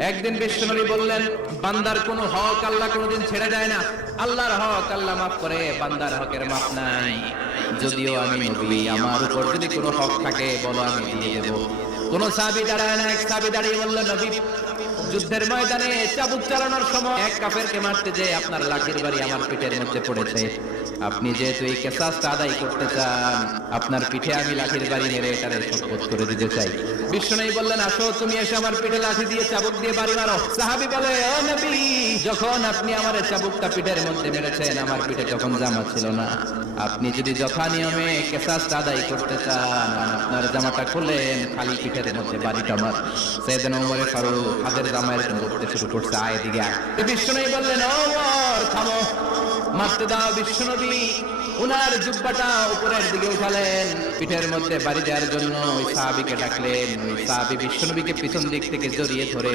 একদিন বিশ্বনবী বললেন, বান্দার কোনো হক আল্লাহ কোনোদিন ছেড়ে দেয় না। আল্লাহর হক আল্লাহ মাফ করে, বান্দার হকের মাফ নাই। যদিও আমি নবী, আমার উপর যদি কোনো হক থাকে বলো, আমি দিয়ে দেব। কোন সাহাবী দাঁড়ায় না, এক সাহাবী দাঁড়িয়ে বলল, নবী, যুদ্ধের ময়দানে চাবুক চালানোর সময় এক কাফেরকে মারতে যে আপনার লাঠির বাড়ি আমার পিঠের মধ্যে পড়েছে। আপনি যেহেতু এই কিসাসটা আদায় করতে চান, আপনার পিঠে আমি লাঠির বাড়ি মেরে এটারে শপথ করে দিতে চাই। বিশ্বনবী বললেন, আসো, তুমি এসে আমার পিঠে লাঠি দিয়ে চাবুক দিয়ে বাড়ি মারো। সাহাবী বলে, ও নবী, যখন আপনি আমার চাবুকটা পিঠের মধ্যে মেরেছেন, আমার পিঠে তখন জামা ছিল না। আপনি যদি যথা নিয়মে কিসাসটা আদায় করতে চান, আপনার জামাটা খুলেন, খালি পিঠের মধ্যে বাড়িটা মার। সাইয়েদনা ওমর ফারুক হাতের জামা এরকম করতে শুরু করছে, আয় দিকে আয়। বিশ্বনবী বললেন, ওমর থামো, মারতে দাও। বিশ্বনবী উনার জুব্বাটা উপরের দিকে উঠালেন, পিঠের মধ্যে বাড়ি দেওয়ার জন্য ওই সাহাবীকে ডাকলেন। ওই সাহাবী বিশ্বনবীকে পিছন দিক থেকে জড়িয়ে ধরে